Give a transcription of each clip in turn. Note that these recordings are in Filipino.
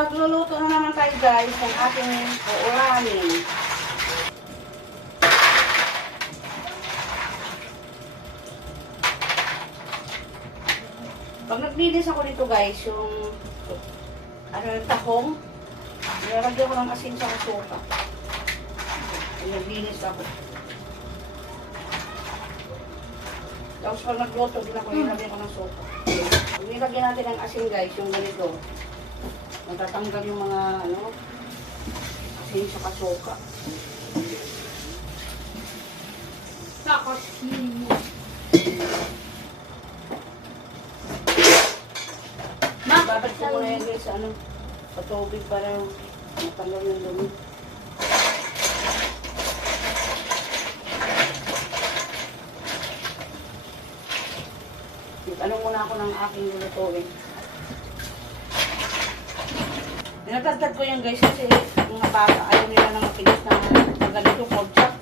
magluluto na naman tayo guys ng ating uulamin. Pag naglinis ako dito guys, yung ano tahong, nilagyan ko ng asin sa suka. Naglinis ako. Tapos pag nagluto din ako, nilagyan ko ng. Pag nilagyan natin ng asin guys, yung ganito, matatanggal yung mga ano, asin sa kasuka. Tapos, hindi. Babad ko muna yan guys sa ano, sa tubig para matanggal yung dumi. Ano muna ako ng aking lulutuin. Tinatagtad ko yan guys kasi mga bata ayaw nila na makinis na ganito pork chop.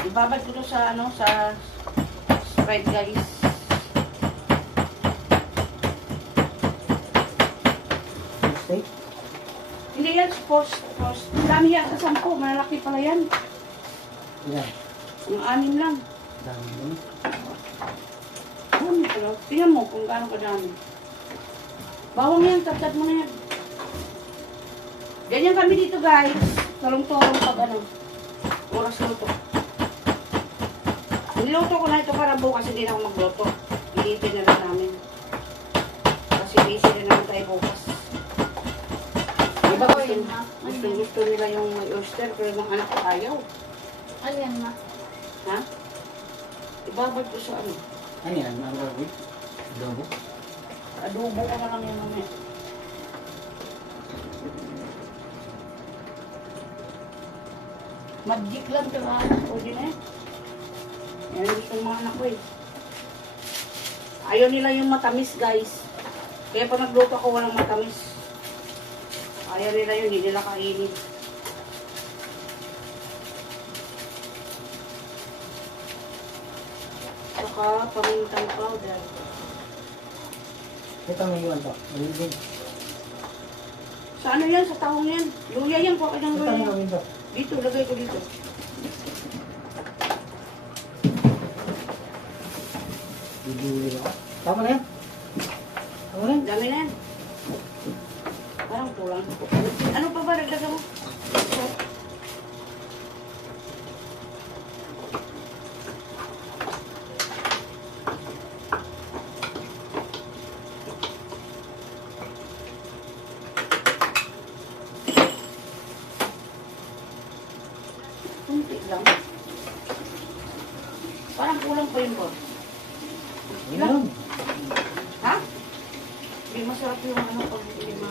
Ibabad ko sa ano sa Sprite guys. Steak? Hindi yan, post, post. Dami yan sa sampo, malaki pala yan. Yan. Yung anim lang. Dami yun. Dami pala. Tingnan mo kung gaano kadami. Bawang yan, tatad mo na yan. Ganyan kami dito guys. Talong-talong pag ano. Oras luto. Niluto ko na ito para bukas hindi na ako magluto. Ilitin na lang namin. Kasi busy na naman tayo bukas. Diba gusto, Ayun, ma. gusto, gusto nila yung may oyster pero yung anak ko ayaw. Ano yan, ma? Ha? Ibabad ko sa ano. Ano yan? Gagawin? Adobo? Adobo ko na lang yan mamaya. Magic lang ito ha. Pwede na yan. Yan ang gusto ng mga anak ko eh. Ayaw nila yung matamis guys. Kaya pag nagluto ako walang matamis. Ayaw nila yun, hindi nila kainin. Saka pamintang powder. Ito may iwan to. Maligin. Sa ano yan? Sa tahong yan. Luya yan po. Kanyang luya yan. Dito, lagay ko dito. Ako. Tama na yan. Tama na yan. Dami na yan. Ano pa ba? Nagdagan mo? Kunti lang. Parang kulang pa yun po. Yan. Masarap yung ano pag hindi ma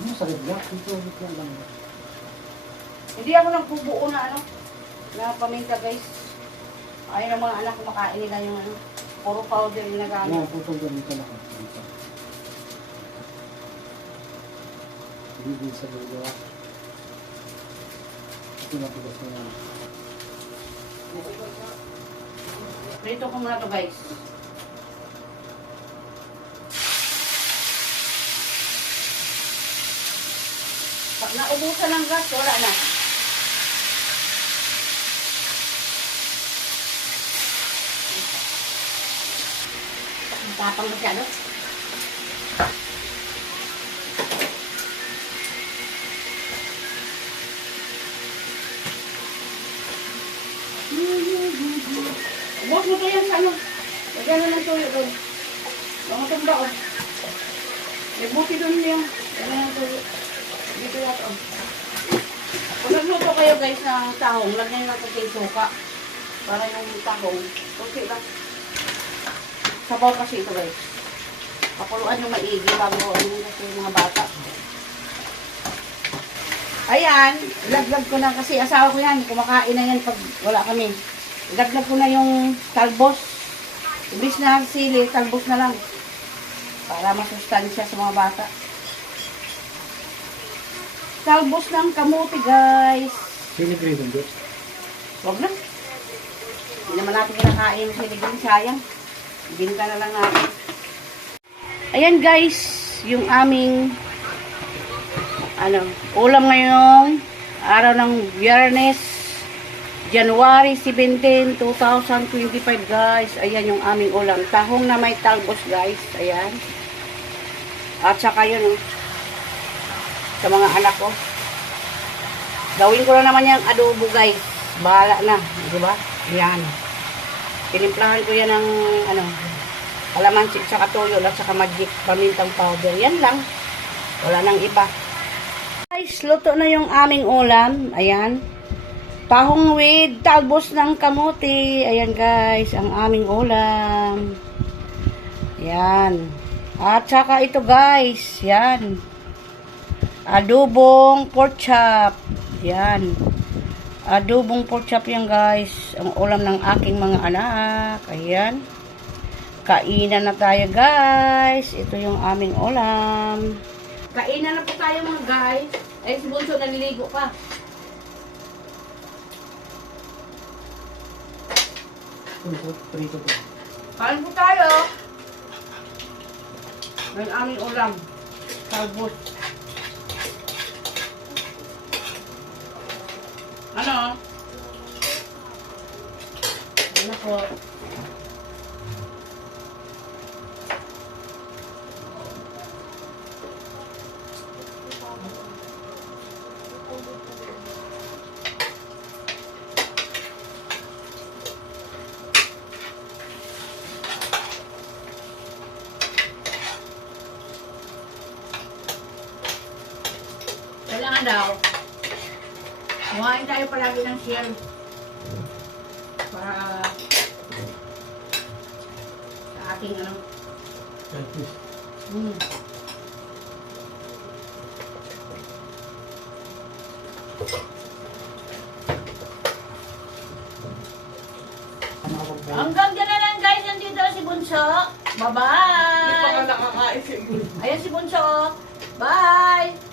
ano, sa red black? Ito, ito lang. Hindi ako nagbubuo na ano, na paminta guys. Ayaw ng mga anak ko makain nila yung ano, puro powder yung nagamit. Yan, putol doon. Dito lang. Dito. Bibili sa dulo. Ito na tigas na yan. Prito ko muna to guys. Naubusan ng gas, wala na. Ang tapang masyado. Huwag mo yan sa ano. Lagyan na ng tuyo doon. Mga tumba oh. May buti doon niya. Ano yung tuyo? Dito yata. Kung nagluto kayo guys ng tahong, lagyan natin yung suka. Para yung tahong. Okay lang. Sabaw kasi ito guys. Pakuluan yung maigi bago ano kasi yung mga bata. Ayan, laglag ko na kasi asawa ko yan. Kumakain na yan pag wala kami. Laglag ko na yung talbos. Ibis na sili, talbos na lang. Para masustansya sa mga bata. Talbos ng kamuti, guys. Sili green hindi. Huwag na. Hindi naman natin kinakain yung siligin, sayang. Binta na lang natin. Ayan, guys. Yung aming ano, ulam ngayong araw ng Biyernes, January 17, 2025, guys. Ayan yung aming ulam. Tahong na may talbos, guys. Ayan. At saka yun, oh, sa mga anak ko. Gawin ko na naman yung adobo, guys. Bahala na, di ba? Yan. Tinimplahan ko yan ng, ano, kalamansi, saka toyo, at saka magic, pamintang powder. Yan lang. Wala nang iba. Guys, luto na yung aming ulam. Ayan. Tahong with talbos ng kamote. Ayan guys, ang aming ulam. Ayan. At saka ito guys, yan. Adobong pork chop. Yan. Adobong pork chop yan guys. Ang ulam ng aking mga anak. Ayan. Kainan na tayo guys. Ito yung aming ulam. Kainan na po tayo mga guys. Ay, si Bunso naliligo pa. Prito, prito po. Kain po tayo. Ng aming ulam. Talbot. Ano? Ano po? Kailangan daw. Kumain tayo palagi ng share. Para sa ating ano. Selfish. Mm. Ano ako ba? Hanggang dyan na lang guys. Nandito si Bunso. Bye-bye. nakakain siguro. Ayan si Bunso. Bye.